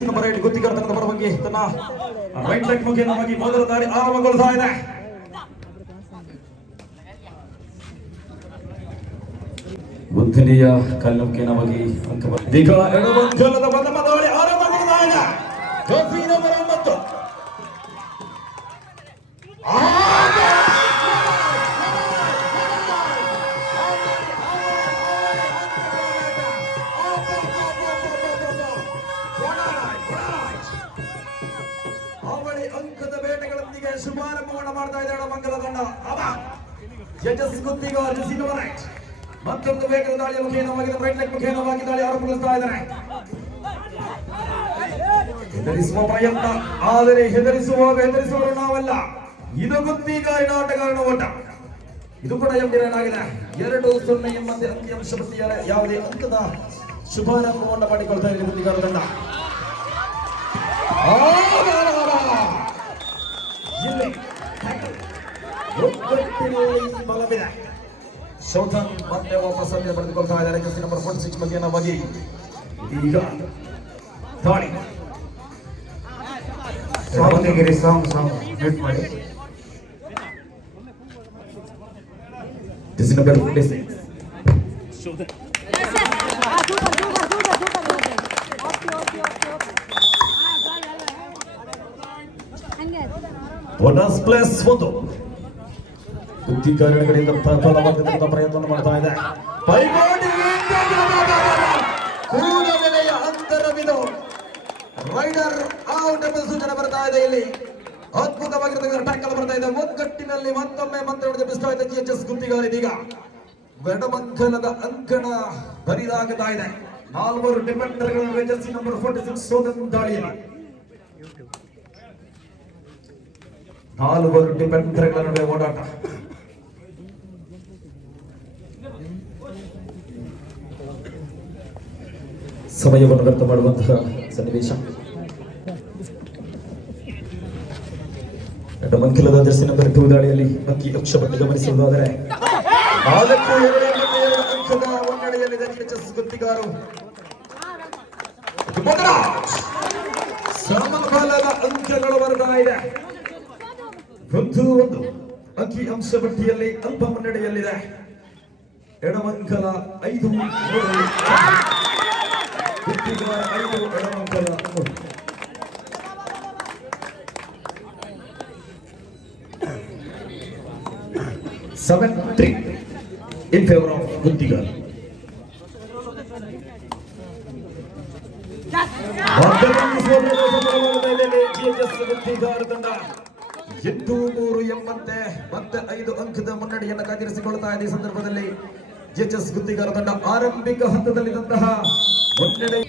Right ಗುತ್ತಿಗೆದಾರನ ಪರವಾಗಿ ತನ್ನ ರೈಟ್ ಲೆಗ್ ಮುಖೇನವಾಗಿ ಮೊದಲ ದಾರಿ ಆರಂಭಗೊಳ್ತಾ ಇದೆ. ಬುದ್ಧನಿಯ ಕಾಲಿನ ಮುಖೇನವಾಗಿ ಈಗ ಎಡವಂಕಲದ ಪ್ರಥಮ ದಾಳಿ ಆರಂಭಗೊಳ್ತಾ ಇದೆ. ಜೋಸಿ ನಂಬರ್ 9 ಅಂಕದ ಬೇಟೆಗಳೊಂದಿಗೆ ಶುಭಾರಂಭವನ್ನು ಮಾಡ್ತಾ ಇದ್ದಾರೆ ಮಂಗಲ ತಂಡ. ಜಡ್ಜಸ್ ಗುತ್ತಿಗೆದಾರ ರೈಟ್ ಮತ್ತೊಂದು ವೇಗದ ದಾಳಿಯ ಮುಖೇನವಾಗಿ ರೈಟ್ ಲೆಗ್ ಮುಖೇನವಾಗಿ ದಾಳಿ ಆರಂಭಿಸ್ತಾ ಇದ್ದಾರೆ. ಹೆದರಿಸುವ ಪ್ರಯತ್ನ, ಆದರೆ ಹೆದರಿಸುವವರು ನಾವಲ್ಲ, ಇದು ಗುತ್ತಿಗೆದಾರನ ಆಟಗಾರನ ಓಟ. ಇದು ಕೂಡ ಎಂದಿರಲಾಗಿದೆ 2-0 ಎಂಬಂತೆ ಅಂಕಿಅಂಶ ಪಟ್ಟಿಯ ಯಾವುದೇ ಅಂಕದ ಶುಭಾರಂಭವನ್ನು ಮಾಡಿಕೊಳ್ತಾ ಇದೆ ಗುತ್ತಿಗೆದಾರ ತಂಡ. ಬಲವಿದೆ. ಶೋಧನ್ ಮತ್ತೆ ವಾಪಸ್ ಅಲ್ಲಿ ಪಡೆದುಕೊಳ್ತಾ ಇದ್ದಾರೆ. ಜರ್ಸಿ ನಂಬರ್ 46 ಮುಖೇನವಾಗಿ ಈಗ ದಾಳಿ. ಸಾವಂತಗಿರಿ ಸಾಂಗ್ ಮ್ಯೂಟ್ ಮಾಡಿ. Jersey number 46 Shodhan bonus plus 1 ಗುತ್ತಿಗೆದಾರನ ಕಡೆಯಿಂದ ಪ್ರಬಲವಾದ ಪ್ರಯತ್ನವನ್ನು ಮಾಡ್ತಾ ಇದೆ. ಕೂಡಲೆಯ ಅಂತರವಿದು ರೈಡರ್ ಔಟ್ ಎಂಬ ಸೂಚನೆ ಬರ್ತಾ ಇದೆ. ಇಲ್ಲಿ ಅದ್ಭುತವಾಗಿರತಕ್ಕಂಥ ಟ್ಯಾಕಲ್ ಬರ್ತಾ ಇದೆ. ಒಗ್ಗಟ್ಟಿನಲ್ಲಿ ಮತ್ತೊಮ್ಮೆ ಮಂತ್ರ ಜಪಿಸ್ತಾ ಇದೆ ಜಿಎಚ್ಎಸ್ ಗುತ್ತಿಗೆದಾರ. ಇದೀಗ ಎಡಮಂಗಲದ ಅಂಕಣ ಬರಿದಾಗುತ್ತಾ ಇದೆ. 4 ಡಿಫೆಂಡರ್ಗಳ ಜರ್ಸಿ ನಂಬರ್ 46 ಸೋದನ್ ದಾಳಿಯಲ್ಲಿ 4 ಡಿಫೆಂಡರ್ಗಳ ನಡುವೆ ಓಡಾಟ. ಸಮಯವನ್ನು ವ್ಯರ್ಥ ಮಾಡುವಂತಹ ಸನ್ನಿವೇಶ. ಎಡಮಂಗಲದ ಜರ್ಸಿ ನಂಬರ್ 2 ದಾಳಿಯಲ್ಲಿ ಅಂಕಿ ಅಂಶ ಪಟ್ಟಿ ಗಮನಿಸುವುದಾದರೆ 4-2 ಅಂಕದ ಮುನ್ನಡೆಯಲ್ಲಿದೆ ಜಿಎಚ್ಎಸ್ ಗುತ್ತಿಗೆದಾರರು. ಸಮಬಲದ ಅಂಕಗಳು ಬರ್ತಾ ಇದೆ. 1-1 ಅಂಕಿ ಅಂಶ ಪಟ್ಟಿಯಲ್ಲಿ ಅಲ್ಪ ಮುನ್ನಡೆಯಲ್ಲಿದೆ. ಎಡಮಂಗಲ 5-3 ಗುತ್ತಿಗೆದಾರ 5 ಎಡಮಂಗಲ 3. Seven-3 in favor of ಗುತ್ತಿಗೆದಾರ. ಗುತ್ತಿಗೆದಾರ ತಂಡ 8-3 ಎಂಬಂತೆ ಮತ್ತೆ 5 ಅಂಕದ ಮುನ್ನಡೆಯನ್ನು ಕಾದಿರಿಸಿಕೊಳ್ತಾ ಇದೆ. ಈ ಸಂದರ್ಭದಲ್ಲಿ ಜಿಎಚ್ಎಸ್ ಗುತ್ತಿಗೆದಾರ ತಂಡ ಆರಂಭಿಕ ಹಂತದಲ್ಲಿದ್ದಂತಹ ಮುನ್ನಡೆ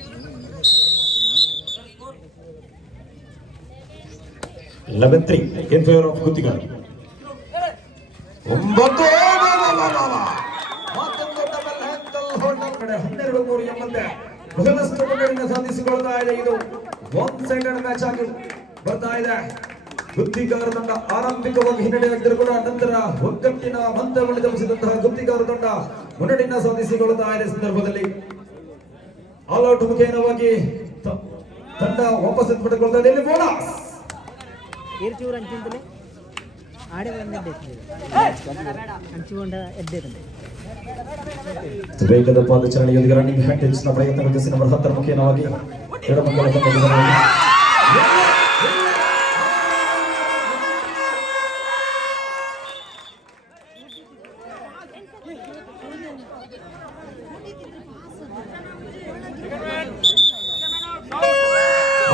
11-3 in favor of ಗುತ್ತಿಗೆದಾರ. 12-3 ಎಂಬಂತೆ ಬಹಳಷ್ಟು ಮುನ್ನಡೆಯನ್ನು ಸಾಧಿಸಿಕೊಳ್ತಾ ಇದೆ. ಇದು 1 ಸೈಡೆಡ್ ಮ್ಯಾಚ್ ಆಗಿ ಬರ್ತಾ ಇದೆ. ಗುತ್ತಿಗೆದಾರ ತಂಡ ಆರಂಭಿಕವಾಗಿ ಹಿನ್ನಡೆಯಾಗಿದ್ದರೂ ಕೂಡ ನಂತರ ಒಗ್ಗಟ್ಟಿನ ಮಂತ್ರವನ್ನು ಜಪಿಸಿದಂತಹ ಗುತ್ತಿಗೆದಾರ ತಂಡ ಮುನ್ನಡೆಯನ್ನು ಸಾಧಿಸಿಕೊಳ್ತಾ ಇದೆ. ಸಂದರ್ಭದಲ್ಲಿ ಆಲ್ ಔಟ್ ಮುಖೇನವಾಗಿ ತಂಡ ವಾಪಸ್ ಪಡೆದುಕೊಳ್ತಾ ಇದೆ. ಇಲ್ಲಿ ಬೋನಸ್ ವೇಗದ ಪಾದಚಾರಣೆಯೊಂದಿಗೆ ರನ್ನಿಂಗ್ ಹ್ಯಾಂಡ್ ಟಚ್ನ ಪ್ರಯತ್ನ ಜರ್ಸಿ ನಂಬರ್ 10 ಮುಖೇನವಾಗಿ ಎಡಮಂಗಲ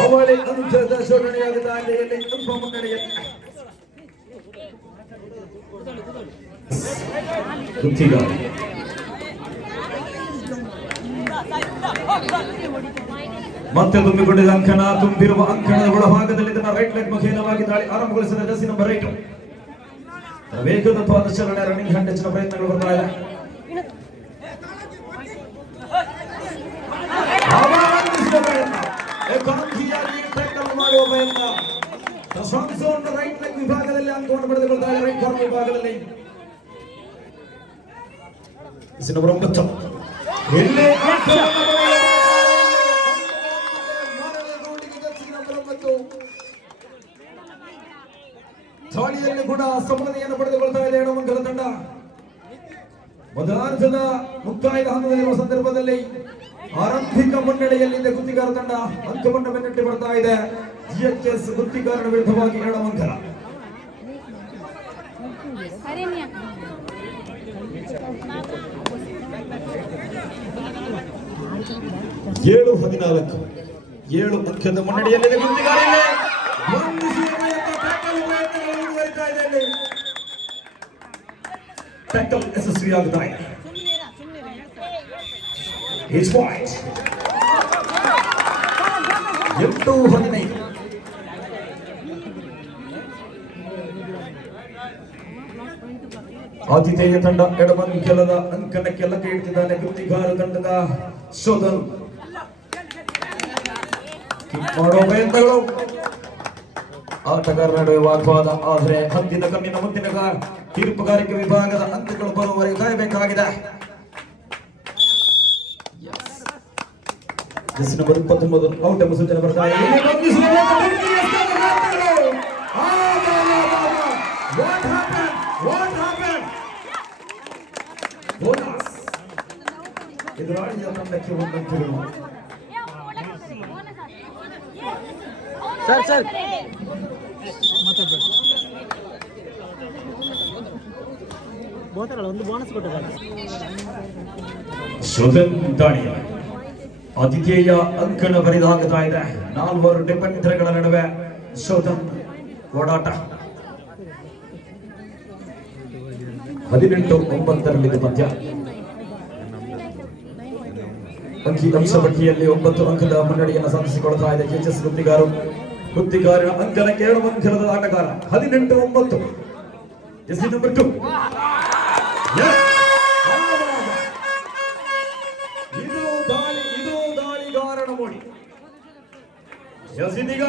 ಅವಳಿ ಅಂಕದ ಶೋಧನೆಯಾಗುತ್ತಾ ಇದೆ. ಇಲ್ಲಿ ತುಂಬ ಮುನ್ನಡೆಯಲ್ಲಿ ಗುತ್ತಿಗೆದಾರ. ಮತ್ತೆ ತುಂಬಿಕೊಂಡಿದ್ದ ಅಂಕಣ ತುಂಬಿರುವ ಅಂಕಣದ ಒಳಭಾಗದಲ್ಲಿ ತನ್ನ ರೈಟ್ ಲೆಗ್ ಮುಖೇನವಾಗಿ ದಾಳಿ ಆರಂಭಗೊಳಿಸಿದ ಜರ್ಸಿ ನಂಬರ್ 8 ವೇಗದ ಪಾದಚಾರಣೆ ರನ್ನಿಂಗ್ ಹ್ಯಾಂಡ್ ಟಚ್ನ ಪ್ರಯತ್ನಗಳು ಬರ್ತಾ ಇದೆ. ಏಕಾಂಗಿಯಾಗಿ ಟ್ಯಾಕಲ್ ಮಾಡುವ ಪ್ರಯತ್ನ. ರೈಟ್ ಲೆಗ್ ವಿಭಾಗದಲ್ಲಿ ಅಂಕವನ್ನು ಪಡೆದುಕೊಳ್ತಾ ಇದೆ. ರೈಟ್ ಕಾರ್ನರ್ ವಿಭಾಗದಲ್ಲಿ ನಂಬರ್ 9 ಇಲ್ಲಿ ಆಗದಿರುವ ಸಂದರ್ಭದಲ್ಲಿ ಆರಂಭಿಕ ಮುನ್ನಡೆಯಲ್ಲಿದ್ದ ಗುತ್ತಿಗಾರ ತಂಡ ಅಂಕವನ್ನು ಬೆನ್ನಟ್ಟಿ ಬರ್ತಾ ಇದೆ. ಜಿಎಚ್ಎಸ್ ಗುತ್ತಿಗಾರನ ವಿರುದ್ಧವಾಗಿ ಎಳವಂಕಲ. ಏಳು 14 7 ಅಂಕದ ಮುನ್ನಡೆಯಲ್ಲಿದೆ ಗುತ್ತಿಗಾರ. ಟ್ಯಾಕಲ್ ಯಶಸ್ವಿಯಾಗುತ್ತಾ ಇದೆ. His point. 8-15. ಆತಿಥೇಯ ತಂಡ ಎಡವಂಕೆಲದ ಅಂಕಣಕ್ಕೆ ಲಗ್ಗೆ ಇಡ್ತಿದ್ದಾನೆ. ಗುತ್ತಿಗಾರ ತಂಡದ ಶೋಧನ್ ಮಾಡೋ ಪ್ರಯತ್ನಗಳು. ಆಟಗಾರರ ನಡುವೆ ವಾಗ್ವಾದ. ಆದರೆ ಹಂದಿನ ಕಣ್ಣಿನ ಮುಂದಿನ ತೀರ್ಪುಗಾರಿಕೆ ವಿಭಾಗದ ಅಂಕಗಳು ಬರುವವರೆಗೆ ಕಾಯಬೇಕಾಗಿದೆ. ನಂಬರ್ 29 ಔಟ್ ಎಂಬ ಸೂಚನೆ ಬರ್ತಾ ಇದೆ. ಎದುರಾಳಿಯ ತಂಡಕ್ಕೆ 1 ಅಂಕಗಳು. ಸರ್ ಒಂದು ಬೋನಸ್ ಕೊಟ್ಟಿದ್ದಾರೆ. ಶೋಧನ್ ದಾಳಿಯ ಆತಿಥೇಯ ಅಂಕಣ ಬರಿದಾಗುತ್ತಾ ಇದೆ. 4 ಡಿಫೆಂಡರ್ಗಳ ನಡುವೆ ಶೋಧನ್ ಓಡಾಟ. 18-9 ಪಂದ್ಯ. ಅಂಶ ಪಟ್ಟಿಯಲ್ಲಿ 9 ಅಂಕದ ಮುನ್ನಡೆಯನ್ನು ಸಾಧಿಸಿಕೊಳ್ತಾ ಇದೆ ಜಿಎಚ್ಎಸ್ ಗುತ್ತಿಗಾರನ ಅಂಕಣಕ್ಕೆ 7 ಅಂಕದ ಆಟಗಾರ. 18-9. Jersey number 2. ಇದು ದಾಳಿಗಾರನ ಮೋಡಿ. ಯಸಿದಿಗ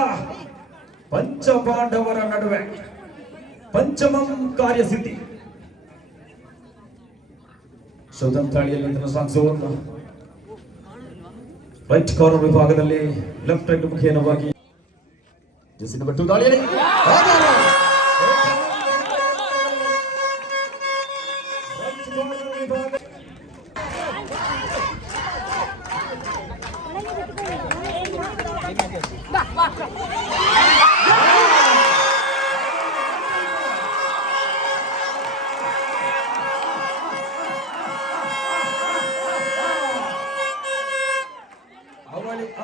ಪಂಚಪಾಂಡವರ ನಡುವೆ ಪಂಚಮಂ ಕಾರ್ಯಸಿದ್ಧಿ. ಶೋಧನ್ ತಾಳಿಯಲ್ಲಿ ಸಾಗಿಸುವ ರೈಟ್ ಕಾರ್ನರ್ ವಿಭಾಗದಲ್ಲಿ ಲೆಫ್ಟ್ ರೈಟ್ ಮುಖೇನವಾಗಿ ಜೆರ್ಸಿ ನಂಬರ್ 2 ದಾಳಿಯಲ್ಲಿ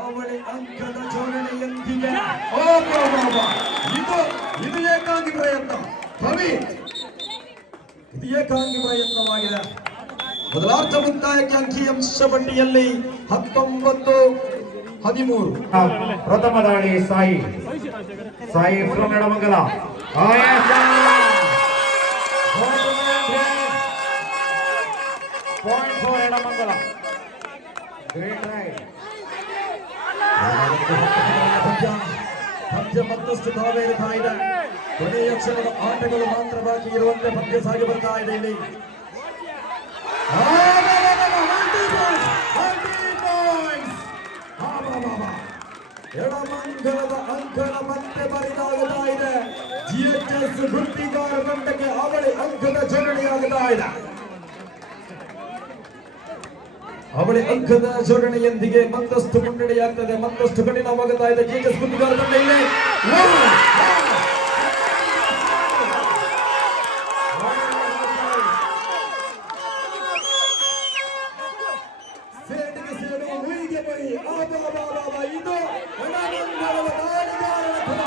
ಅವಳಿ ಅಂಕದ ಜೋಡಣೆಯೊಂದಿಗೆ ಇದು ಏಕಾಂಗಿ ಪ್ರಯತ್ನ. ಇದು ಏಕಾಂಗಿ ಪ್ರಯತ್ನವಾಗಿದೆ. ಮೊದಲಾರ್ಧ ಮುಕ್ತಾಯಕ್ಕೆ ಅಂಕಿಅಂಶ ಪಟ್ಟಿಯಲ್ಲಿ 19-13. ಪ್ರಥಮ ದಾಳಿ Sai from Edamangala. Point for Edamangala. Great raid. ಪಂದ್ಯ ಮತ್ತಷ್ಟು ಕಾವೇರುತ್ತಾ ಇದೆ. ಕೊನೆಯ ಕ್ಷಣದ ಆಟಗಳು ಮಾತ್ರ ಬಾಕಿ ಇರುವಂತೆ ಪಂದ್ಯ ಸಾಗಿ ಬರ್ತಾ ಇದೆ. ಇಲ್ಲಿ ಎಡಮಂಗಲದ ಅಂಕಣ ಮತ್ತೆ ಬರಿದಾಗುತ್ತಾ ಇದೆ. ಜಿಎಚ್ಎಸ್ ಗುತ್ತಿಗಾರ ತಂಡಕ್ಕೆ ಅವಳಿ ಅಂಕದ ಜೋಡಣೆಯಾಗುತ್ತಾ ಇದೆ. ಅವಳಿ ಅಂಕದ ಜೋಡಣೆಯೊಂದಿಗೆ ಮತ್ತಷ್ಟು ಮುನ್ನಡೆಯಾಗ್ತದೆ. ಮತ್ತಷ್ಟು ಕಠಿಣವಾಗುತ್ತಾ ಇದೆ ಜಿಎಚ್ಎಸ್ ಗುತ್ತಿಗಾರ ತಂಡ. ಇಲ್ಲಿ ಸೇಡಿಗೆ ಸೇಡು, ಮುಯಿಗೆ ಮುಯಿ. ಇದು ಎಡಮಂಗಲದ ದಾಳಿಗಾರನ ಕ್ರಮ.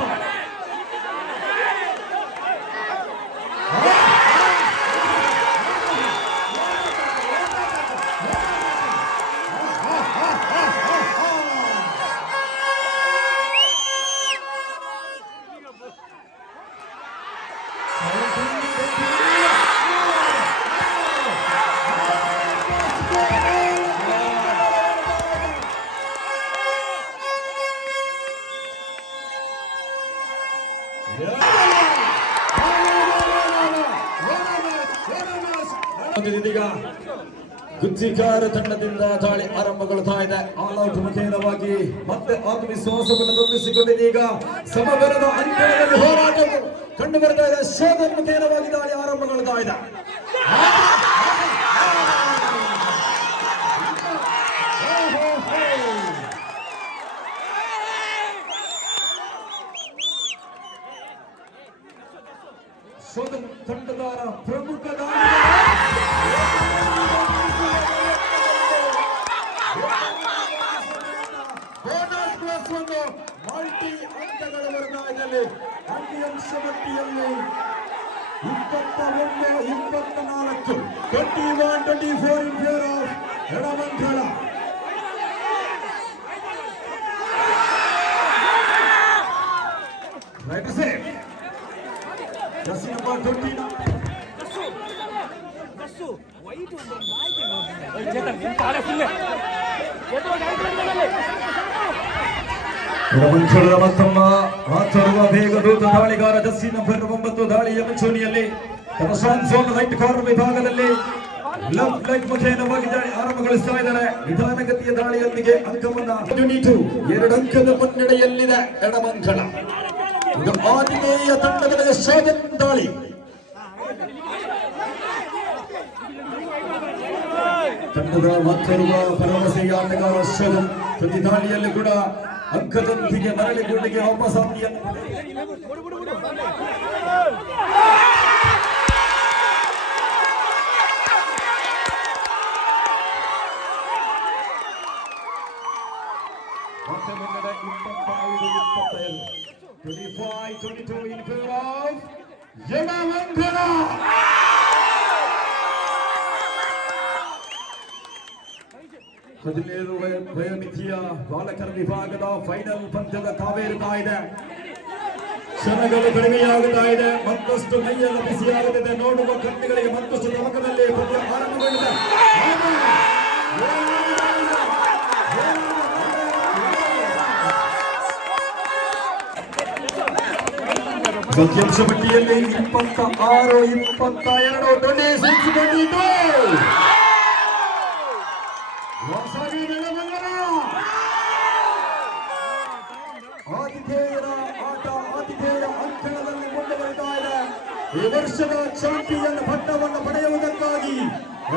ಇದೀಗ ಗುತ್ತಿಗಾರ ತಂಡದಿಂದ ದಾಳಿ ಆರಂಭಗೊಳ್ತಾ ಇದೆ. ಆಲ್ ಔಟ್ ಮುಖೇನವಾಗಿ ಮತ್ತೆ ಆತ್ಮವಿಶ್ವಾಸವನ್ನು ತುಂಬಿಸಿಕೊಂಡಿದೀಗ ಸಮಬಲದ ಅಂಕಣದಲ್ಲಿ ಹೋರಾಟವು ಕಂಡು ಬರ್ತಾ ಇದೆ. ಶೋಧನ್ ಮುಖೇನವಾಗಿ ದಾಳಿ ಆರಂಭಗೊಳ್ತಾ ಇದೆ. 40 ಅಂಕಗಳು ಬರ್ತಾ ಇದ್ದಲ್ಲಿ ಅಂಕಿಅಂಶ ಪಟ್ಟಿಯಲ್ಲಿ 21-24 21-24 in favor of ಎಡಮಂಗಲ. Right to say. Jersey number 29. ಎಡಮಂಗಲದ ಮತ್ತೊಮ್ಮ ಆಚರುವ ವೇಗದೂತ ದಾಳಿಗಾರ ಜರ್ಸಿ ನಂಬರ್ 9 ದಾಳಿಯ ಮುಂಚೂಣಿಯಲ್ಲಿ ತನ್ನ ಸ್ಟ್ರಾಂಗ್ ಝೋನ್ ರೈಟ್ ಕಾರ್ನರ್ ವಿಭಾಗದಲ್ಲಿ ಲೆಫ್ಟ್ ಲೆಗ್ ಮುಖೇನವಾಗಿ ಆರಂಭಗೊಳಿಸ್ತಾ ಇದ್ದಾರೆ. ನಿಧಾನಗತಿಯ ದಾಳಿಯೊಂದಿಗೆ ಅಂಕವನ್ನ 2 ಅಂಕದ ಮುನ್ನಡೆಯಲ್ಲಿದೆ ಎಡಮಂಗಲ. ಇದು ಆತಿಥೇಯ ತಂಡದ ಶೋಧನ್ ದಾಳಿ. ತಂಡದ ಮತ್ತೊರುವ ಭರವಸೆಯ ಆಟಗಾರ ಶೋಧನ್ ಪ್ರತಿ ದಾಳಿಯಲ್ಲಿ ಕೂಡ ಅಂಕದೊಂದಿಗೆ ಮರಳಿ ಗುಂಡಿಗೆ ವಾಪಸಾತಿಯನ್ನು ಮತ್ತೆ ಮುನ್ನಡೆ 25-22 in favor of ಎಡಮಂಗಲ. ಹದಿನೇಳು ವಯೋಮಿತಿಯ ಬಾಲಕರ ವಿಭಾಗದ ಫೈನಲ್ ಪಂದ್ಯದ ಕಾವೇರುತ್ತಾ ಇದೆ. ಕ್ಷಣಗಳು ಕಡಿಮೆಯಾಗುತ್ತಾ ಇದೆ. ಮತ್ತಷ್ಟು ಮೈಯೆಲ್ಲ ಬಿಸಿಯಾಗುತ್ತಿದೆ. ನೋಡುವ ಕಣ್ಣುಗಳಿಗೆ ಮತ್ತಷ್ಟು ತಮಕದಲ್ಲಿ ಪಂದ್ಯ ಆರಂಭಗೊಂಡಿದೆ. ಅಂಕಿಅಂಶ ಪಟ್ಟಿಯಲ್ಲಿ 26-22 ವಾಸವಿ ಎಡಮಂಗಲ. ಆತಿಥೇಯರ ಆಟ ಆತಿಥೇಯ ಅಂಕಣದಲ್ಲಿ ಮುಂದುವರಿತಾ ಇದೆ. ಈ ವರ್ಷದ ಚಾಂಪಿಯನ್ ಪಟ್ಟವನ್ನು ಪಡೆಯುವುದಕ್ಕಾಗಿ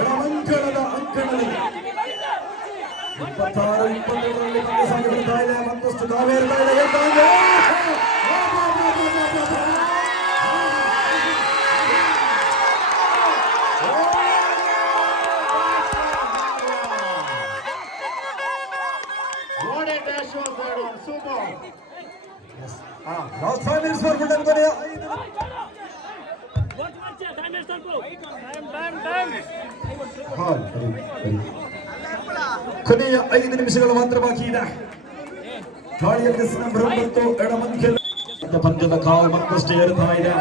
ಎಡಮಂಗಲದ ಅಂಕಣದಲ್ಲಿ 26-22ರಲ್ಲಿ ಪಂದ್ಯ ಸಾಗಿಬಿಡ್ತಾ ಇದೆ. ಮತ್ತಷ್ಟು ಕಾವೇರುತ್ತಾ ಇದೆ. Last 5 minutes for Bulldog Korea. ಕೊನೆಯ 5 ನಿಮಿಷಗಳು ಮಾತ್ರ ಬಾಕಿ ಇದೆ. ದಾಳಿಯಲ್ಲಿ ನಂಬರ್ 9 ಎಡಮಂಗಲ ಪಂದ್ಯದ ಕಾವು ಮತ್ತಷ್ಟು ಏರುತ್ತಾ ಇದೆ.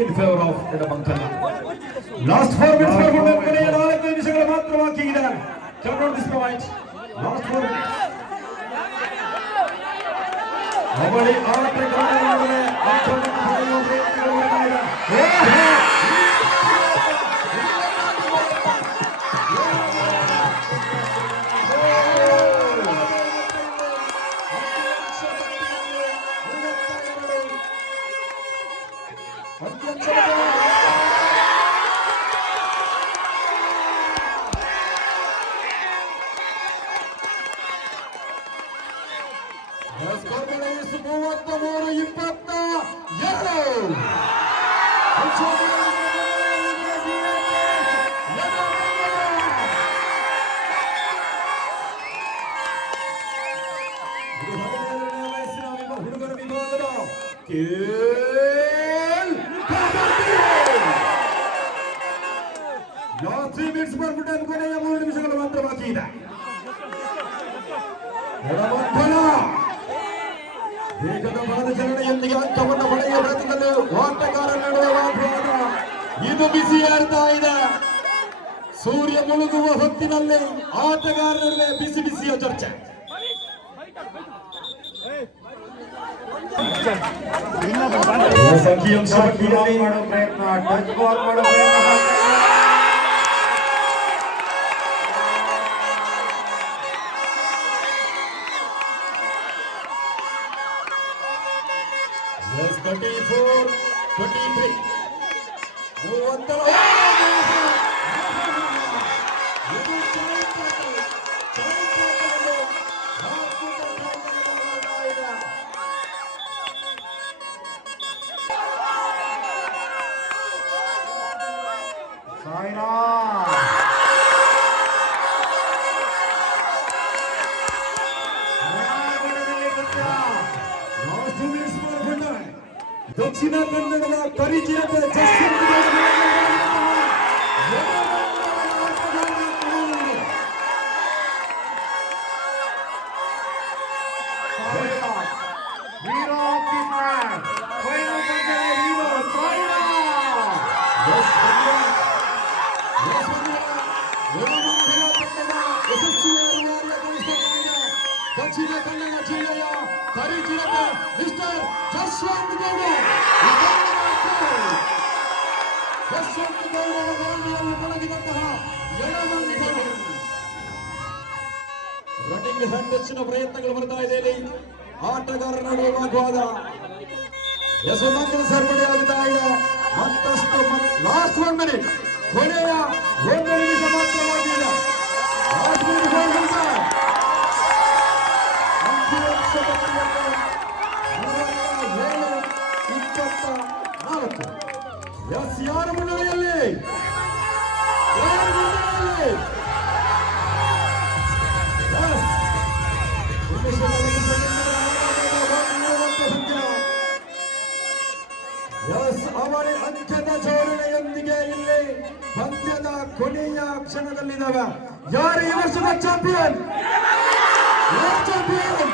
in favor of ಎಡಮಂಗಲ. Last 4 minutes for Bulldog Korea. 4 ನಿಮಿಷಗಳು ಮಾತ್ರ ಬಾಕಿ ಇದೆ. Count on this point. Last 4 minutes. ಅವಳಿ ಆಟಗಾರರೇ ಅಂಕವನ್ನು ಪಡೆಯುವ ಪ್ರಯತ್ನಗಳು ಮಾಡ್ತಾ ಇದೆ. ಹುಡುಗರ ವಿಭಾಗದ ಲಾಸ್ಟ್ 3 ಮಿನಿಟ್ಸ್ ಬರ್ಬಿಟ್ಟು ಕೊನೆಯ 3 ನಿಮಿಷಗಳು ಮಾತ್ರ ಬಾಕಿ ಇದೆ. ಎಡಮಂಗಲ ವೇಗದ ಪಾದಚಲನೆಯೊಂದಿಗೆ ಅಂಕವನ್ನು ಪಡೆಯುವ ಪ್ರಯತ್ನದಲ್ಲಿ ಆಟಗಾರರ ನಡುವೆ ವಾಗ್ವಾದ ಇದು ಬಿಸಿಯಾಗ್ತಾ ಇದೆ. ಸೂರ್ಯ ಮುಳುಗುವ ಹೊತ್ತಿನಲ್ಲಿ ಆಟಗಾರರ ನಡುವೆ ಬಿಸಿ ಬಿಸಿಯ ಚರ್ಚೆ. ಅಂಕಿಅಂಶ ಪಟ್ಟಿಯಲ್ಲಿ ಮಾಡೋ ಪ್ರಯತ್ನ, ಟಚ್ ಬಾಲ್ ಮಾಡೋ ಪ್ರಯತ್ನ. Yes, 34-23. ಸಾಯಿರಾ ದಕ್ಷಿಣ ಕನ್ನಡದ ಕರಿಜಿರತೆ hero of the match final ಪಂದ್ಯದ ಹೀರೋ ಸಾಯಿರಾ ದಕ್ಷಿಣ ಕನ್ನಡ ಜಿಲ್ಲೆಯ ಕರಿಜಿರತೆ ಮಿಸ್ಟರ್ ಜಸ್ವಂತ್ ಗೌಡ ಜಸ್ವಂತ್ ಗೌಡರ ಧರಣಿಯಲ್ಲಿ ತೊಡಗಿದಂತಹ ರನ್ನಿಂಗ್ ಹ್ಯಾಂಡ್ ಹೆಚ್ಚಿನ ಪ್ರಯತ್ನಗಳು ಬರ್ತಾ ಇದೆ ಇಲ್ಲಿ ಆಟಗಾರರ ನಡುವೆ ವಾಗ್ವಾದ ಯಶವಂತ ಸೇರ್ಪಡೆಯಾಗುತ್ತಾ ಇದೆ ಮತ್ತಷ್ಟು ಲಾಸ್ಟ್ 1 ಮಿನಿಟ್ ಕೊನೆಯ 1 ನಿಮಿಷ ಮಾತ್ರವಾಗಿದೆ ಲಾಸ್ಟ್ ಮಿನಿಟ್ ಯಾರ ಮುನ್ನಡೆಯಲ್ಲಿ ಅವರ ಅಂತ್ಯದ ಜೋಡಣೆಯೊಂದಿಗೆ ಇಲ್ಲಿ ಪಂದ್ಯದ ಕೊನೆಯ ಕ್ಷಣದಲ್ಲಿದ್ದಾವೆ ಯಾರು ಈ ವರ್ಷದ ಚಾಂಪಿಯನ್ ಚಾಂಪಿಯನ್